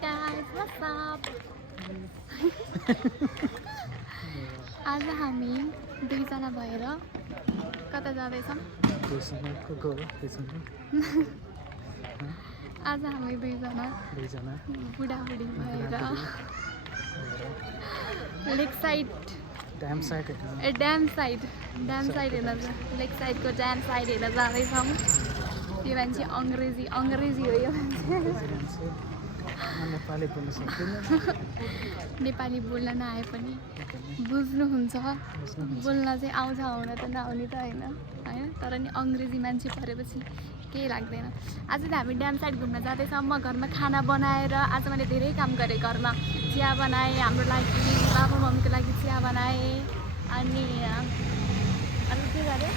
guys, what's up? आज हामी दुईजना भएर कता जाँदैछौँ? आज हामी दुईजना बुढाबुढी भएर लेक साइड ड्याम साइड हेर्न लेक साइडको ड्याम साइड हेर्न जाँदैछौँ। यो मान्छे अङ्ग्रेजी हो यो मान्छे। नेपाली बोल्न नआए पनि बुझ्नुहुन्छ। बोल्न चाहिँ आउँछ आउन त नआउने त होइन तर नि अङ्ग्रेजी मान्छे परेपछि केही लाग्दैन। आज त हामी ड्याम साइड घुम्न जाँदैछौँ। म घरमा खाना बनाएर आज मैले धेरै काम गरेँ। घरमा चिया बनाएँ, हाम्रो लागि बाबा मम्मीको लागि चिया बनाएँ, अनि अरू के गरेँ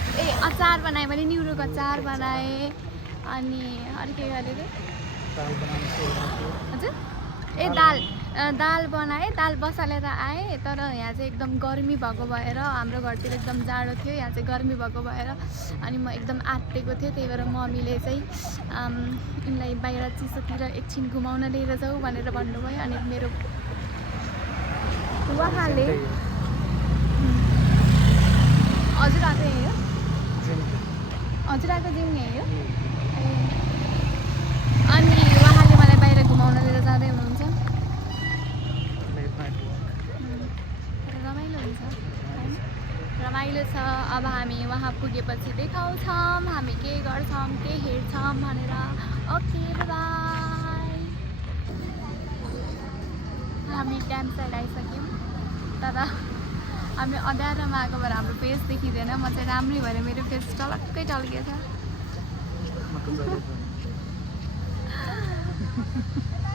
अचार बनाएँ मैले, निहुरोको अचार बनाएँ, अनि अरू के गरेँ रे हजुर दाल बनाएँ। दाल बसालेर आएँ तर यहाँ चाहिँ एकदम गर्मी भएको भएर हाम्रो घरतिर एकदम जाडो थियो, यहाँ चाहिँ गर्मी भएको भएर अनि म एकदम आत्तिएको थिएँ। त्यही भएर मम्मीले चाहिँ यिनलाई बाहिर चिसोतिर एकछिन घुमाउन लिएर जाऊ भनेर भन्नुभयो। अनि मेरो उहाँले हजुरआएको यही हो, हजुरआएको जिम यही हो। अनि उहाँले मलाई बाहिर घुमाउन लिएर जाँदै हुनुहुन्छ। रमाइलो हुन्छ होइन, रमाइलो छ। अब हामी वहाँ पुगेपछि देखाउँछौँ हामी के गर्छौँ के हेर्छौँ भनेर। Okay by. हामी ड्याम साइड आइसक्यौँ तर हामी अँध्यारोमा आएको भएर हाम्रो फेस देखिँदैन। म चाहिँ राम्रै भएर मेरो फेस टलक्कै टल्केछ।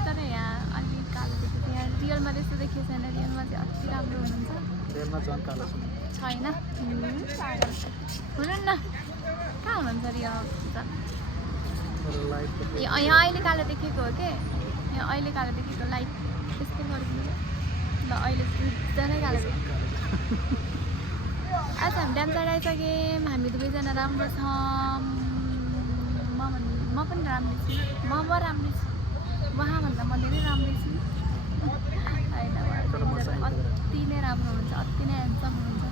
तर यहाँ अलिक कालो देखिन्छ, यहाँ रियलमा त्यस्तो देखिएको छैन। रियलमा चाहिँ अति राम्रो हुनुहुन्छ, छैन हुनु न कहाँ हुनुहुन्छ रियल यहाँ अहिले कालो देखेको हो के, यहाँ अहिले कालो देखेको लाइट त्यस्तै गरिदिनु ल। अहिले एकदमै कालो देखेको। आज हामी ड्याम साइड आइसक्यौँ। हामी दुवैजना राम्रो छौँ। म पनि राम्रै छु, म राम्रै छु। उहाँभन्दा म धेरै राम्रै छु होइन। अति नै राम्रो हुन्छ, अति नै ह्यान्डसम हुन्छ।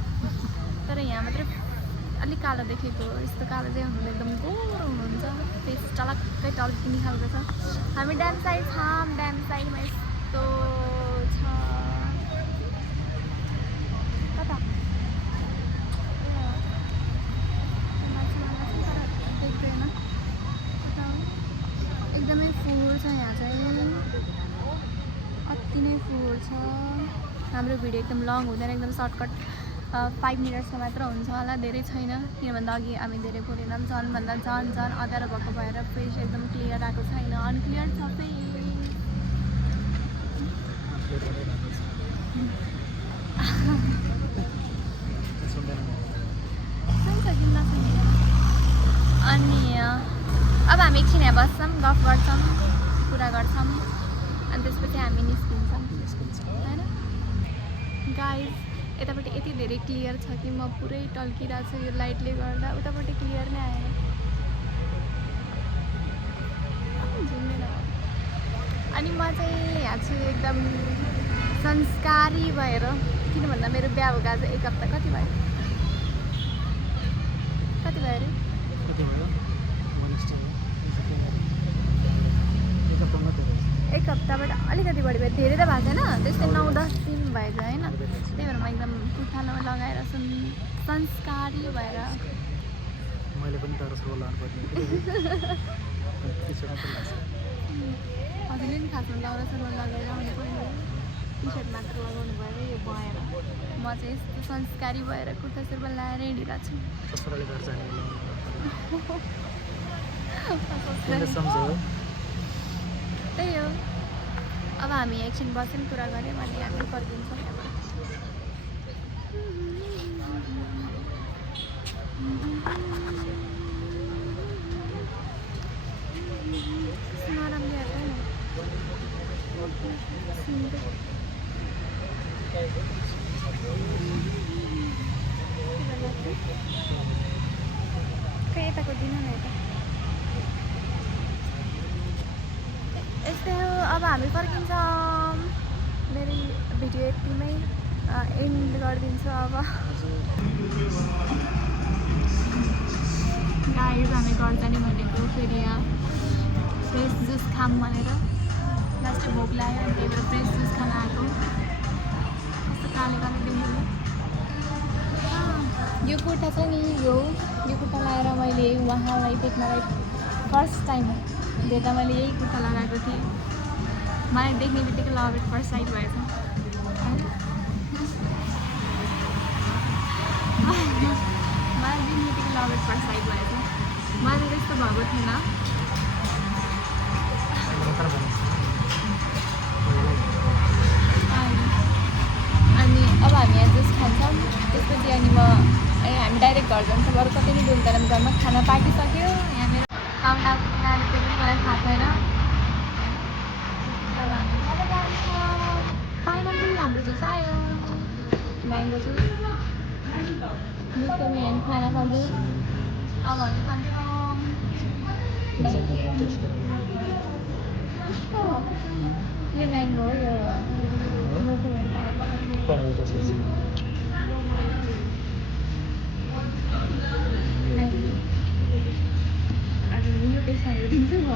तर यहाँ मात्रै अलिक कालो देखेको, यस्तो कालो चाहिँ हुनु एकदम गोरो हुनुहुन्छ। फेस टलक्कै टल्किने खालको छ। हामी ड्याम साइड छौँ। ड्याम साइडमा यस्तो छ कता देख्दैन, एकदमै फुल छ यहाँ चाहिँ, अति नै फुल छ। हाम्रो भिडियो एकदम लङ हुँदैन, एकदम सर्टकट 5 मिनट्सको मात्र हुन्छ होला, धेरै छैन। किनभन्दा अघि हामी धेरै बोलेन, झन्भन्दा झन् अँध्यारो भएको भएर फेस एकदम क्लियर आएको छैन, अनक्लियर छ फेस। अनि अब हामी एकछिन यहाँ बस्छौँ, गफ गर्छौँ, कुरा गर्छौँ, अनि त्यसपछि हामी निस्किन्छौँ होइन गाइज। यतापट्टि यति धेरै क्लियर छ कि म पुरै टल्किरहेको छु यो लाइटले गर्दा। उतापट्टि क्लियर नै आएन, झुम्दैन। अनि म चाहिँ यहाँ छु एकदम संस्कारी भएर, किन भन्दा मेरो बिहा भएको आज 1 हप्ता कति भयो अरे 1 हप्ताबाट अलिकति बढी भयो, धेरै त भएको छैन, त्यस्तै 9-10 दिन भएछ होइन। त्यही भएर म एकदम कुर्तामा लगाएर संस्कारी भएर मैले पनि तर सो लानु पर्ने हजुरले नि खासमा दौरा सुरुवाल लगाएर आउने पहिलो टी सर्ट मात्र लगाउनु भयो यो भएर। म चाहिँ यस्तो संस्कारी भएर कुर्ता सुरुवाल लगाएर हिँडिरहेको छु। ससुराले घर जाने त्यही हो। अब हामी एकछिन बस्यौँ, कुरा गऱ्यौँ, अनि हामी फर्किन्छौँ यहाँबाट। नराम्रो आएको खै यताको दिन न यता यस्तै हो। अब हामी फर्किन्छौँ। मेरो भिडियो यतिमै एन्ड गरिदिन्छु अब। गाइस हामी घर जाने भनेको फेरि यहाँ फ्रेस जुस खाऊँ भनेर लास्ट भोक लाग्यो अनि त्यही भएर फ्रेस जुस खान आएको। कस्तो काले काले देख्नु। यो कुर्ता छ नि यो कुर्ता लगाएर मैले उहाँलाई देख्नलाई फर्स्ट टाइम देख्दा मैले यही कुर्ता लगाएको थिएँ। मलाई देख्ने बित्तिकै लभ एट फर्स्ट साइट भएछ। मलाई देख्ने बित्तिकै लभ एट फर्स्ट साइट भएछ। मलाई त्यस्तो भएको थिएन। अनि अब हामी यहाँ जुस खान्छौँ। त्यसपछि अनि हामी डाइरेक्ट घर जान्छौँ। अरू कतै नि डुल्दैन। घरमा खाना पाकिसक्यो। यहाँ मेरो आउनु नानी त्यो पनि मलाई थाहा छैन। अब हामी खाना जान्छौँ। फाइनली हाम्रो जुस आयो। म्याङ्गो जुस मिस्टर म्यान खानाको जुस। अब हामी खान्छौँ। यो म्याङ्गो हो यो यो टेस्ट दिन्छु म।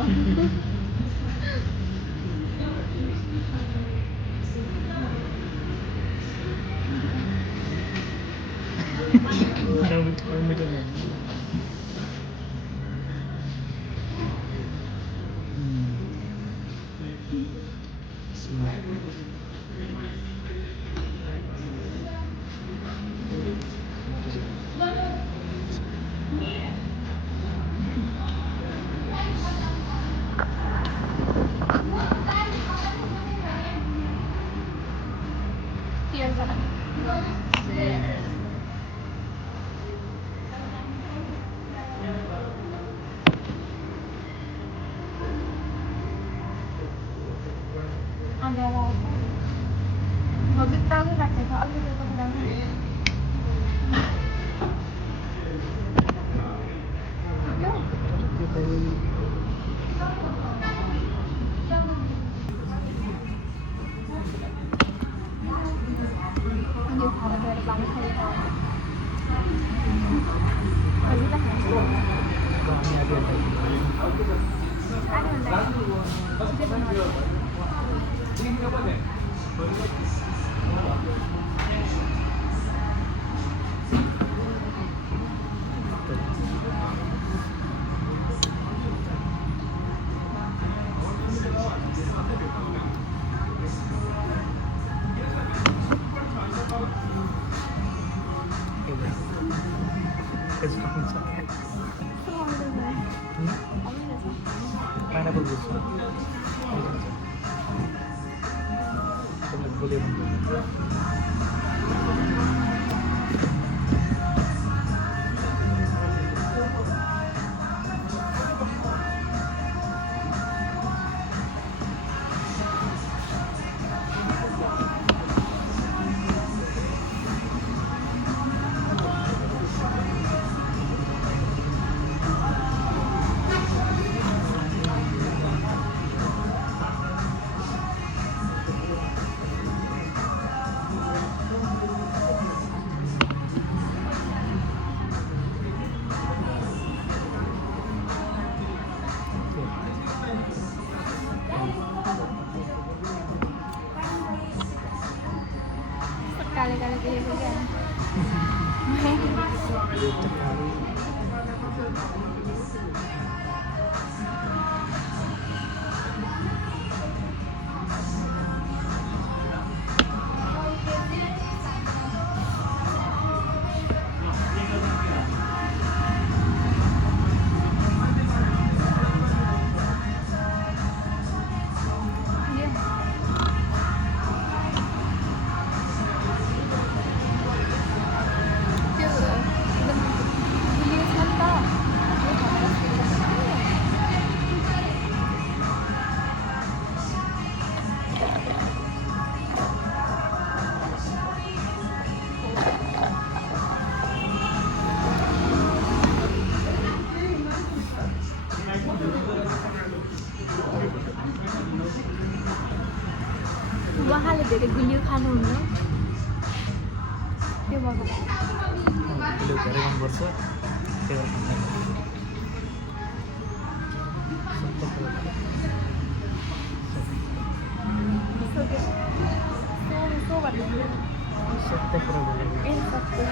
Pineapple juice. Boleh. Kali-kali kayak gitu kan. उहाँले धेरै गुलियो खानुहुन्न त्यो भएको उसले धेरै मनपर्छ त्यही भएर खाँदैन। सो भन्नु सत्य कुरा बोलेको। ए सत्य